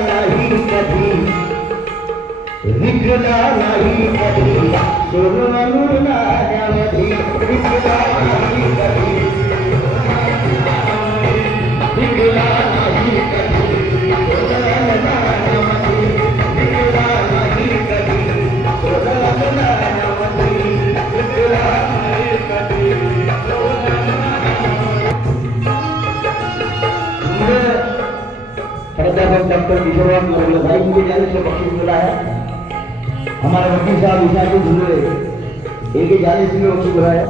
नाही कधी, विकला नाही कधी, सोडून नाण्यामध्ये विकला नाही कधी, विकला नाही कधी, सोडून नाण्यामध्ये विकला नाही कधी, सोडून नाण्यामध्ये विकला नाही कधी, सोडून प्राध्यापक डॉक्टर किशोरराव मोरे भाई मुझे जाने से बख्शिश मिला है। हमारे वकील साहब विशाल धुले एक ही जाने से बख्शिश मिला है।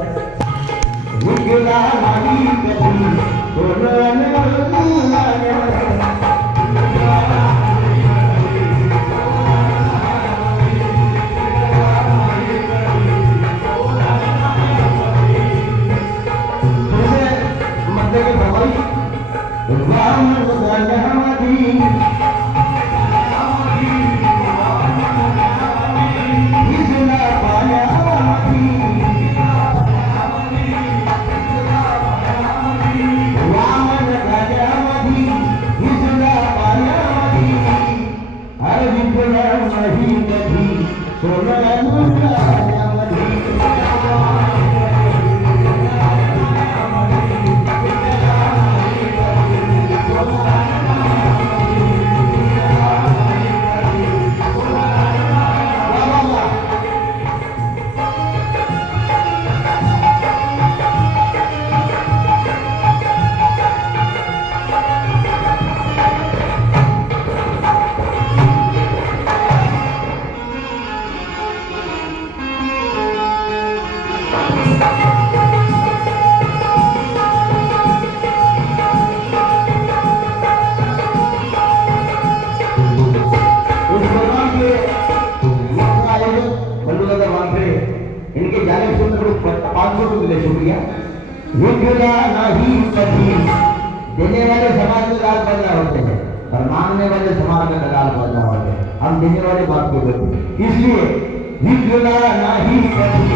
विकला नहीं कभी, सोडून इनके जाने से उनको 500 रुपये मिले, शुक्रिया। विकला नहीं कभी, देने वाले समाज में लाल पैदा होते हैं और मांगने वाले समाज में लाल पैदा होते हैं। हम देने वाले बात को करते हैं, इसलिए विकला नहीं कभी,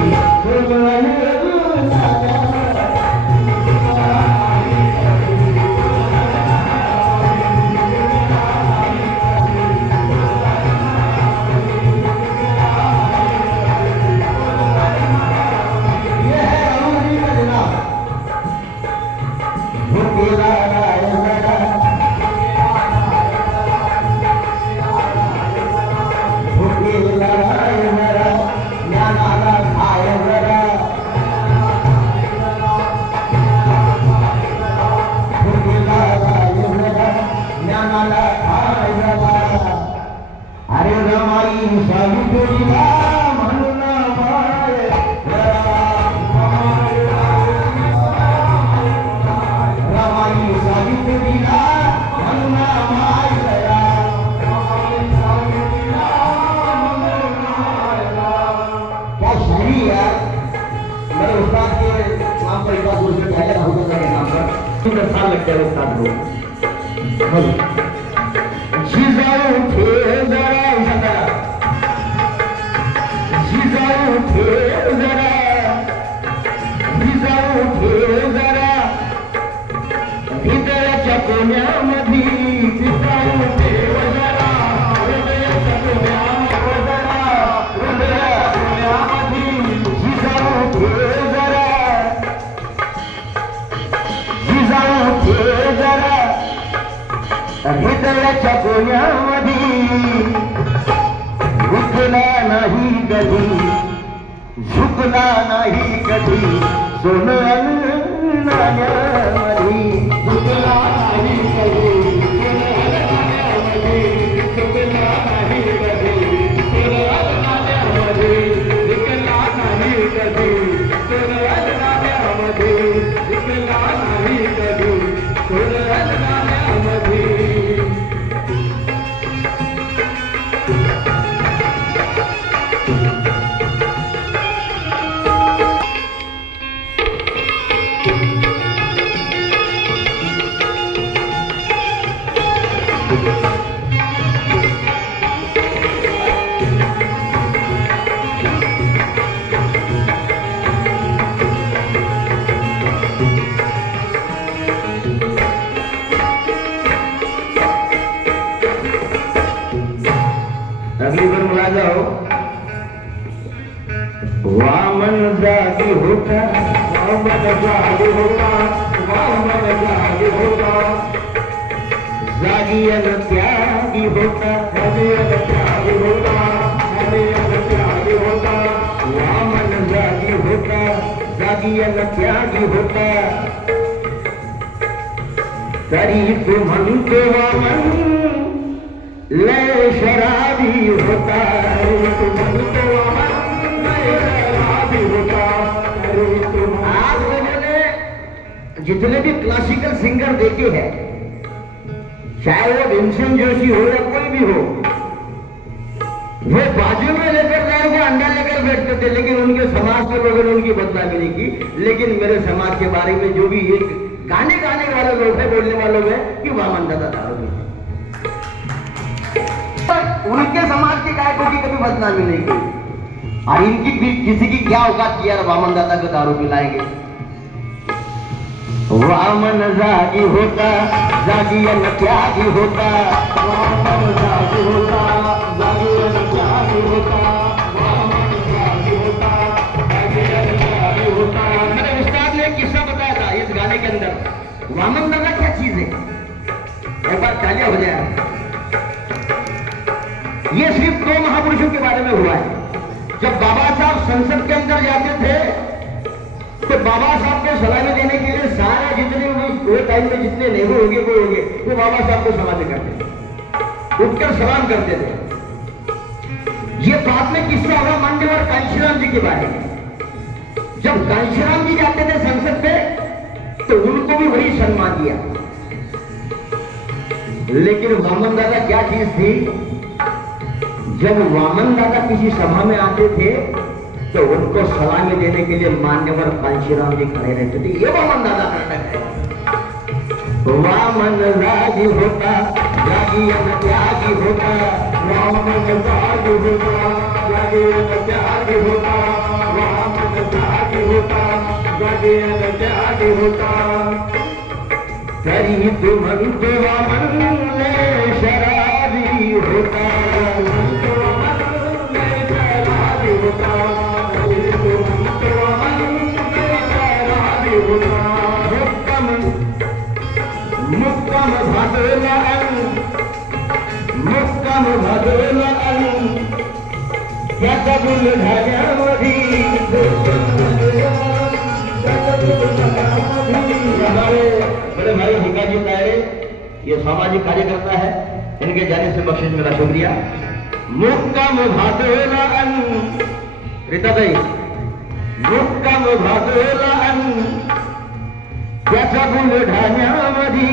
साल लग गया उस्ताद को। जिजाऊ थे जरा जिजाऊ थे जरा जिजाऊ थे जरा हृदयाच्या कोण्यामध्ये जिजाऊ थे जरा हृदयाच्या कोण्यामध्ये जिजाऊ थे जरा हृदयाच्या कोण्यामध्ये विकला नाही कधी, झुकला नाही कधी, सोनं नाण्यामध्ये झुकला नाही कधी, झुकला नाही कधी, सोनं नाण्यामध्ये विकला नाही कधी, सोनं नाण्यामध्ये विकला नाही कधी, सोनं नाण्यामध्ये। जागी होता, वामन जागी होता, वामन जागी होता, जागी अन त्यागी होता, जागी अन त्यागी होता, जागी अन त्यागी होता, वामन जागी होता, जागी अन त्यागी होता, तरी तू म्हणतो वामन लय शराबी होता, तू म्हणतो वामन लय शराबी होता, आज मैंने जितने भी क्लासिकल सिंगर देखे हैं, चाहे वो भीमसेन जोशी हो या कोई भी हो, वो बाजू में लेकर जाएंगे, अंडा लेकर बैठते थे, लेकिन उनके समाज के लोगों ने उनकी बदनामी नहीं की। लेकिन मेरे समाज के बारे में जो भी ये गाने गाने वाले लोग हैं, बोलने वालों में कि वामन दादा दारू पीते, उनके समाज के गायकों की कभी बदनामी नहीं की, और इनकी भी किसी की क्या औकात की यार वामन दादा को दारू पिलाएंगे। वामन जागी होता, जागी अन त्यागी होता, वामन जागी होता, जागी अन त्यागी होता, वामन जागी होता, जागी अन त्यागी होता। मेरे उस्ताद ने एक किस्सा बताया था इस गाने के अंदर। वामन दादा क्या चीज है, एक बार तालियां हो जाए। ये सिर्फ दो महापुरुषों के बारे में हुआ है। जब बाबा साहब संसद के अंदर जाते थे तो बाबा साहब को सलामी देने के लिए सारे जितने वो टाइम में जितने नेहरू होंगे वो होंगे, वो बाबा साहब को सलामी करते थे, उठकर सलाम करते थे। ये बात में किस्सा हुआ माननीय कांशीराम जी के बारे में। जब कांशीराम जी जाते थे संसद पे तो उनको भी वही सम्मान दिया। लेकिन वामन दादा क्या चीज थी, जब वामन दादा किसी सभा में आते थे तो उनको सलामी देने के लिए मान्यवर कांशीराम जी खड़े रहते थे। ये वामन दादा नाटक है। वामन जागी होता, जागी अन त्यागी होता, वामन जागी होता, जागी अन त्यागी होता, वामन जागी होता, जागी अन त्यागी होता, तरी तू म्हणतो वामन लय शराबी होता, मुक्काम भागला मुक्काम भागला त्याचा बुलढाण्यामध्ये बड़े भाई भिकाजी तायरे ये सामाजिक कार्यकर्ता है, इनके जाने से बख्शिश मेरा शुक्रिया। मुक्काम भागला रीता भाई, मुक्काम भागला त्याचा बुलढाण्यामध्ये,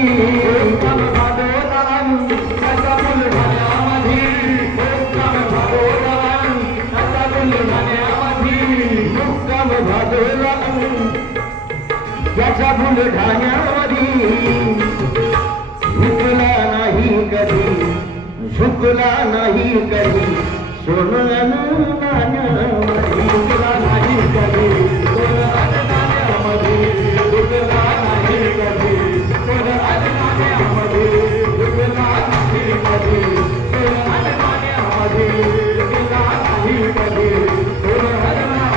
मुक्काम भागला त्याचा बुलढाण्यामध्ये, मुक्काम भागला त्याचा बुलढाण्यामध्ये, मुक्काम भागला त्याचा बुलढाण्यामध्ये, झुकला नाही कधी, झुकला नाही कधी, सोनं नाण्यामध्ये, झुकला नाही कधी, सोनं नाण्यामध्ये, झुकला नाही कधी, सोनं नाण्यामध्ये, झुकला नाही कधी, सोनं नाण्यामध्ये, झुकला नाही कधी, सोनं नाण्यामध्ये।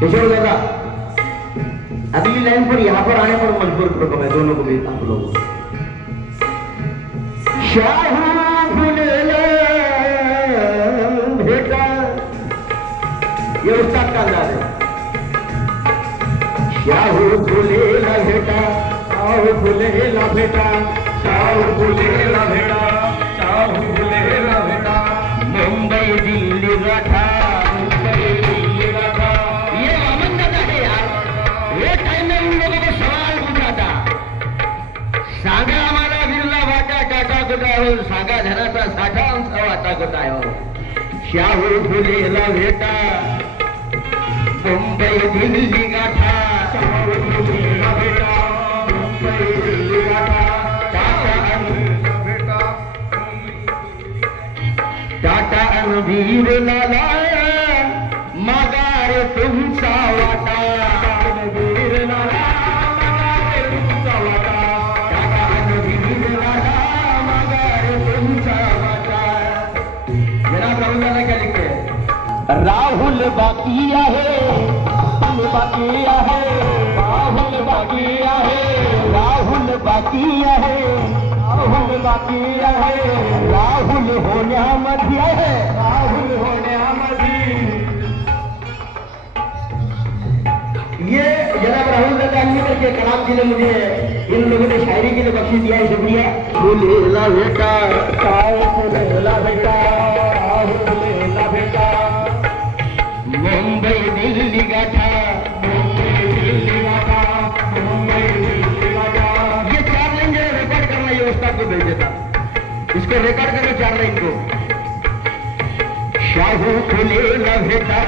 किशोर दादा अगली लाइन पर यहां पर आने पर मजबूर करो मैं दोनों को भी, आप लोगों को। शाहू फुलेला भेटा, ये उस्ताद का अंदाज है। शाहू फुलेला भेटा, शाहू फुलेला भेटा, शाहू फुलेला भेटा, शाहू फुलेला भेटा, मुंबई दिल्ली गाठा, सांगा धनाचा साठा आमचा वाटा कुठं आहे हो? शाहू फुलेला भेटा मुंबई दिल्ली गाठा शाहू फुलेला भेटा मुंबई दिल्ली गाठा टाटा अनुभीर लाला माघार तुमचा वाटा अनुभीर लाला माघार तुमचा वाटा टाटा अनुभीर लाला माघार तुमचा वाटा जनाब राहुल दादा क्या लिखते हैं राहुल बाकी आहे बाकी आहे राहुल बाकी आहे राहुल बाकी आहे राहुल बाकी आहे राहुल होण्यामध्ये आहे राहुल होण्यामध्ये ये जनाब राहुल दादा अंगीकर के कलाम के लिए मुझे इन लोगों ने शायरी के लिए बख्शिश दिया है, शुक्रिया। फुलेला बेटा फुलेला बेटा फुलेला बेटा मुंबई दिल्ली गाठा मुंबई दिल्ली गाठा मुंबई दिल्ली गाठा। ये 4 लाइन जरा रिकॉर्ड करना, ये उस्ताद को भेज देता, इसको रिकॉर्ड करो 4 लाइन को। शाहू फुलेला भेटा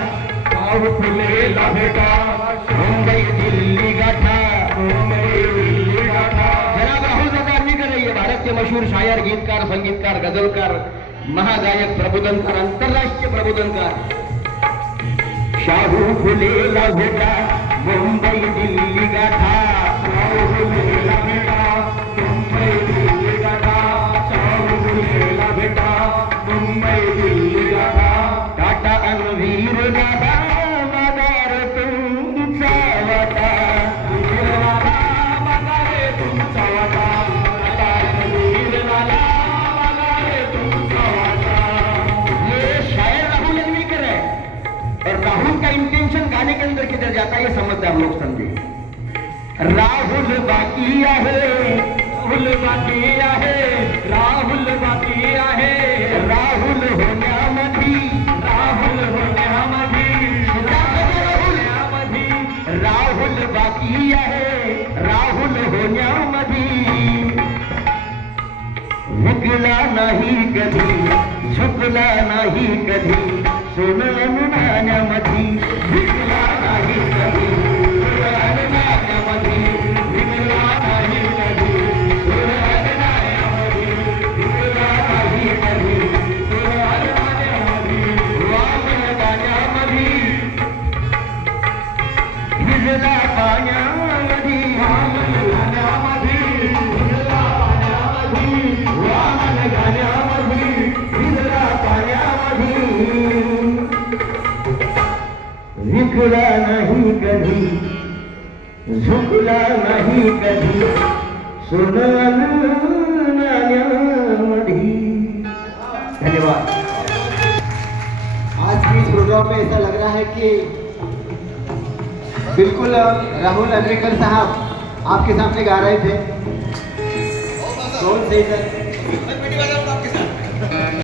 शाहू फुलेला भेटा मुंबई दिल्ली गाठा मुंबई दिल्ली गाठा। जनाब राहुल दादा नहीं कर रही है, भारत के मशहूर शायर, गीतकार, संगीतकार, गजलकार, महागायक, प्रबोधनकार, अंतरराष्ट्रीय प्रबोधनकार। शाहू फुलेला भेटा मुंबई दिल्ली गाठा शाहू फुलेला भेटा मुंबई दिल्ली गाठा शाहू फुलेला भेटा मुंबई दिल्ली गाठा। टाटा अनुभीर दादा माघार तुमचा वाटा माघार तुमचा वाटा टाटा अनुभीर दादा माघार तुमचा वाटा। ये शायर राहुल अनवीकर है और राहुल का इंटेंशन गाने के अंदर किधर जाता है ये समझते हम लोग समझे। राहुल बाकी आहे राहुल बाकी आहे राहुल बाकी आहे राहुल होण्यामध्ये राहुल होण्यामध्ये राहुल बाकी आहे राहुल होण्यामध्ये। झुकला नाही कधी झुकला नाही कधी सोनाण्यामध्ये झुकला नाही कधी सोनाण्यामध्ये झुकला नाही कधी सोनाण्यामध्ये झुकला नाही कधी सोनाण्यामध्ये वामन गाण्यामध्ये भिजला पाण्यामध्ये वामन गाण्यामध्ये भिजला पाण्यामध्ये वामन गाण्यामध्ये भिजला पाण्यामध्ये। झुकला नाही कधी झुकला नाही कधी सोनाण्यामध्ये। धन्यवाद। आज के इस प्रोग्राम में ऐसा लग रहा है कि बिल्कुल राहुल अनवीकर साहब आपके सामने गा रहे थे। कौन सही सर?